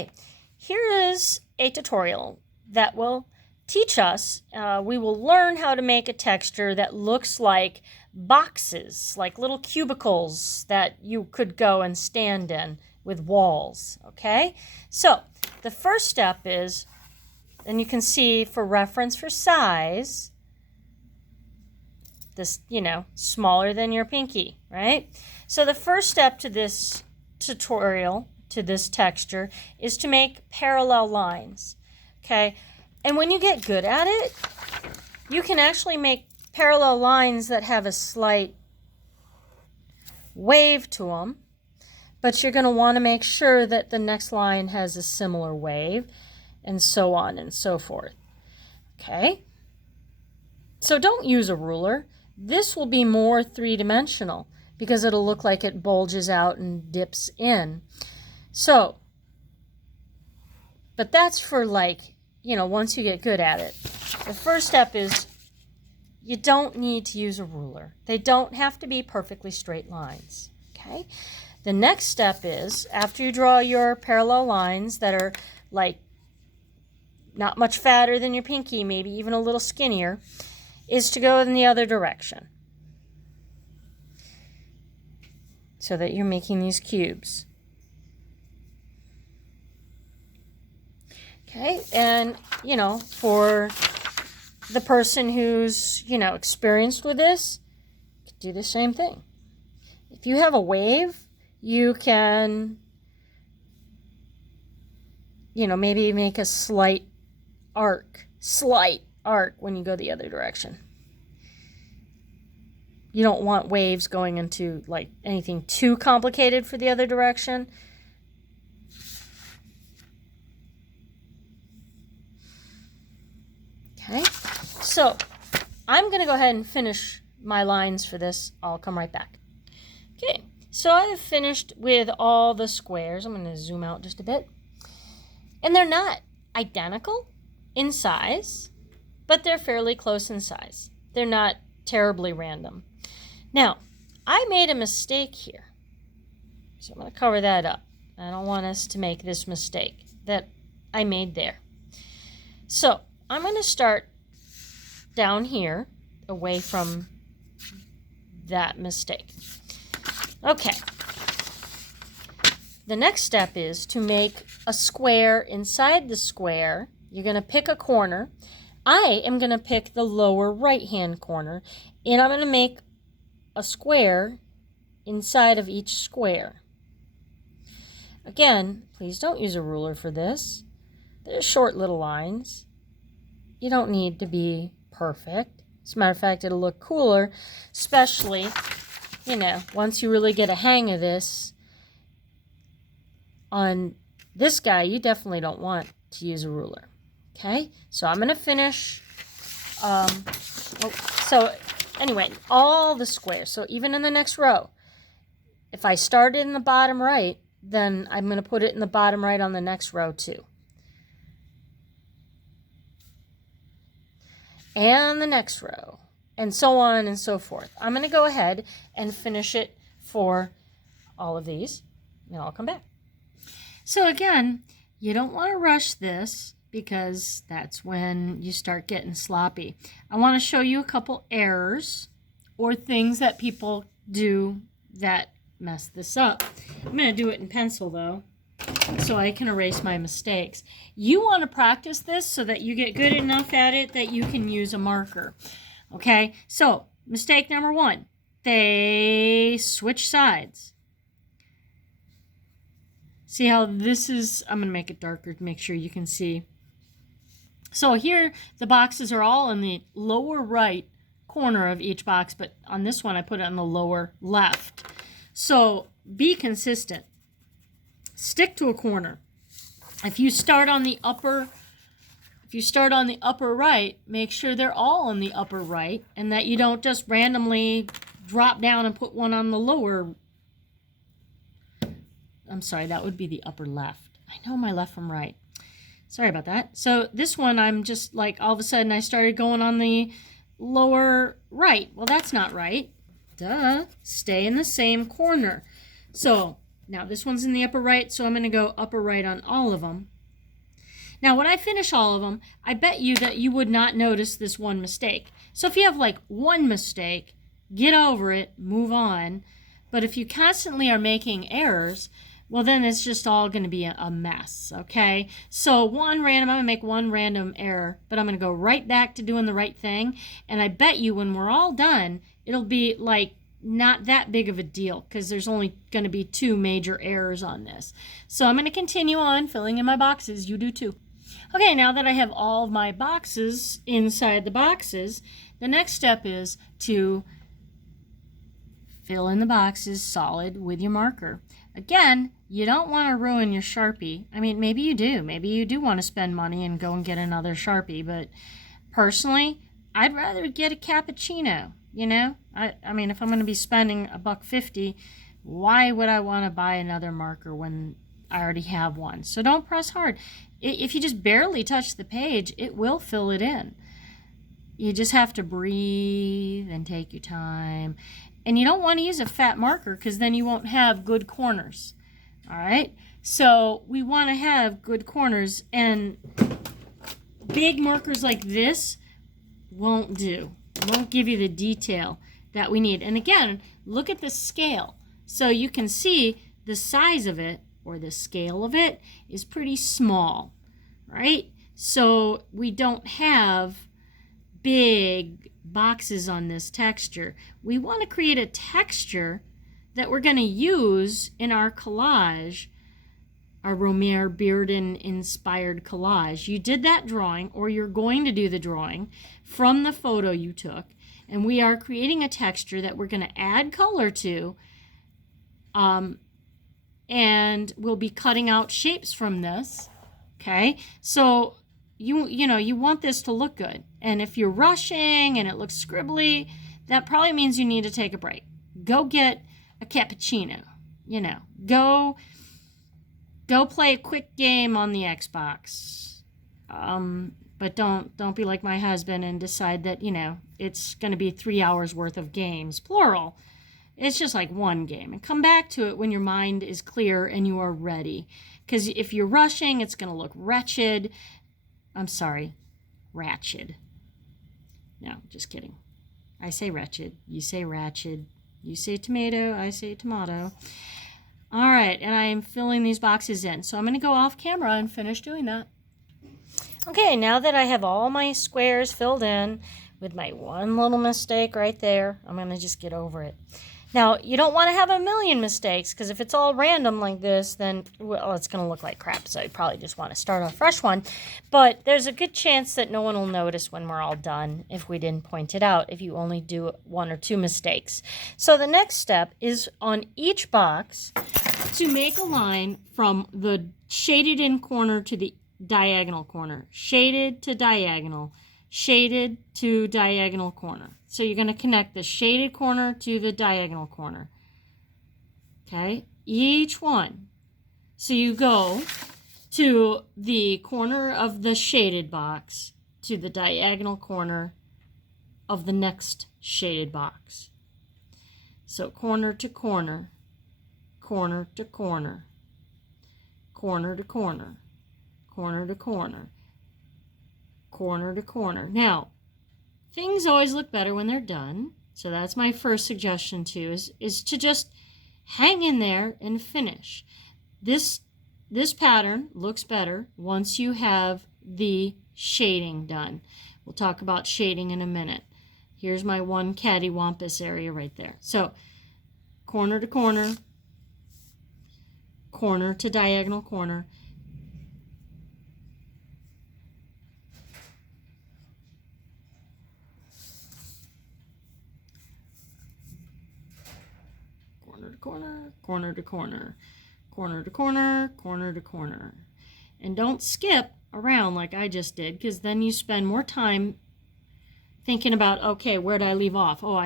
Okay, here is a tutorial that will teach us, we will learn how to make a texture that looks like boxes, like little cubicles that you could go and stand in with walls, okay? So the first step is, and you can see for reference for size, this, smaller than your pinky, right? So the first step to this tutorial, to this texture, is to make parallel lines, okay? And when you get good at it, you can actually make parallel lines that have a slight wave to them, but you're going to want to make sure that the next line has a similar wave, and so on and so forth, okay? So don't use a ruler. This will be more three-dimensional because it'll look like it bulges out and dips in. So, but that's for once you get good at it. The first step is you don't need to use a ruler. They don't have to be perfectly straight lines, okay? The next step is, after you draw your parallel lines that are not much fatter than your pinky, maybe even a little skinnier, is to go in the other direction so that you're making these cubes. Okay, and for the person who's experienced with this, do the same thing. If you have a wave, you can maybe make a slight arc when you go the other direction. You don't want waves going into anything too complicated for the other direction. Okay, so I'm going to go ahead and finish my lines for this. I'll come right back. Okay, so I have finished with all the squares. I'm going to zoom out just a bit. And they're not identical in size, but they're fairly close in size. They're not terribly random. Now, I made a mistake here. So I'm going to cover that up. I don't want us to make this mistake that I made there. So I'm going to start down here, away from that mistake. Okay. The next step is to make a square. Inside the square, you're going to pick a corner. I am going to pick the lower right-hand corner, and I'm going to make a square inside of each square. Again, please don't use a ruler for this. They're short little lines. You don't need to be perfect. As a matter of fact, it'll look cooler, especially, once you really get a hang of this. On this guy, you definitely don't want to use a ruler. Okay, so I'm going to finish. So anyway, all the squares. So even in the next row, if I started in the bottom right, then I'm going to put it in the bottom right on the next row too. And the next row, and so on and so forth. I'm going to go ahead and finish it for all of these, and I'll come back. So again, you don't want to rush this because that's when you start getting sloppy. I want to show you a couple errors or things that people do that mess this up. I'm going to do it in pencil though, so I can erase my mistakes. You want to practice this so that you get good enough at it that you can use a marker. Okay, so mistake number 1, they switch sides. See how this is, I'm going to make it darker to make sure you can see. So here the boxes are all in the lower right corner of each box, but on this one I put it on the lower left. So be consistent. Stick to a corner. If you start on the upper right, make sure they're all on the upper right and that you don't just randomly drop down and put one on the lower. I'm sorry, that would be the upper left. I know my left from right. Sorry about that. So this one, I'm just all of a sudden I started going on the lower right. Well, that's not right. Duh. Stay in the same corner. So Now this one's in the upper right, so I'm going to go upper right on all of them. Now when I finish all of them, I bet you that you would not notice this one mistake. So if you have like one mistake, get over it, move on. But if you constantly are making errors, well then it's just all going to be a mess, okay? So I'm going to make one random error, but I'm going to go right back to doing the right thing. And I bet you when we're all done, it'll be like not that big of a deal because there's only going to be 2 major errors on this. So I'm going to continue on filling in my boxes. You do too. Okay, now that I have all of my boxes inside the boxes, the next step is to fill in the boxes solid with your marker. Again, you don't want to ruin your Sharpie. I mean, maybe you do. Maybe you do want to spend money and go and get another Sharpie, but personally, I'd rather get a cappuccino, you know? I mean, if I'm going to be spending $1.50, why would I want to buy another marker when I already have one? So don't press hard. If you just barely touch the page, it will fill it in. You just have to breathe and take your time. And you don't want to use a fat marker because then you won't have good corners. All right? So we want to have good corners, and big markers like this won't do. Won't give you the detail that we need. And again, look at the scale. So you can see the size of it, or the scale of it, is pretty small, right? So we don't have big boxes on this texture. We want to create a texture that we're going to use in our collage, our Romare Bearden inspired collage. You did that drawing, or you're going to do the drawing from the photo you took, and we are creating a texture that we're going to add color to, and we'll be cutting out shapes from this. Okay, so you want this to look good, and if you're rushing and it looks scribbly, that probably means you need to take a break. Go get a cappuccino, go play a quick game on the Xbox, but don't be like my husband and decide that it's going to be 3 hours worth of games, plural. It's just like one game, and come back to it when your mind is clear and you are ready. Because if you're rushing, it's going to look wretched. I'm sorry, ratchet. No, just kidding. I say wretched, you say ratchet. You say tomato, I say tomato. All right, and I am filling these boxes in. So I'm going to go off camera and finish doing that. Okay, now that I have all my squares filled in with my one little mistake right there, I'm going to just get over it. Now, you don't want to have a million mistakes, because if it's all random like this, then, well, it's going to look like crap. So you probably just want to start a fresh one. But there's a good chance that no one will notice when we're all done if we didn't point it out, if you only do 1 or 2 mistakes. So the next step is on each box to make a line from the shaded in corner to the diagonal corner. Shaded to diagonal. Shaded to diagonal corner. So you're going to connect the shaded corner to the diagonal corner. Okay, each one. So you go to the corner of the shaded box to the diagonal corner of the next shaded box. So corner to corner, corner to corner, corner to corner, corner to corner, corner to corner. Now, things always look better when they're done. So that's my first suggestion too, is to just hang in there and finish. This pattern looks better once you have the shading done. We'll talk about shading in a minute. Here's my one cattywampus area right there. So corner to corner, corner to diagonal corner, corner, corner to corner, corner to corner, corner to corner. And don't skip around like I just did, because then you spend more time thinking about, okay, where did I leave off? Oh, I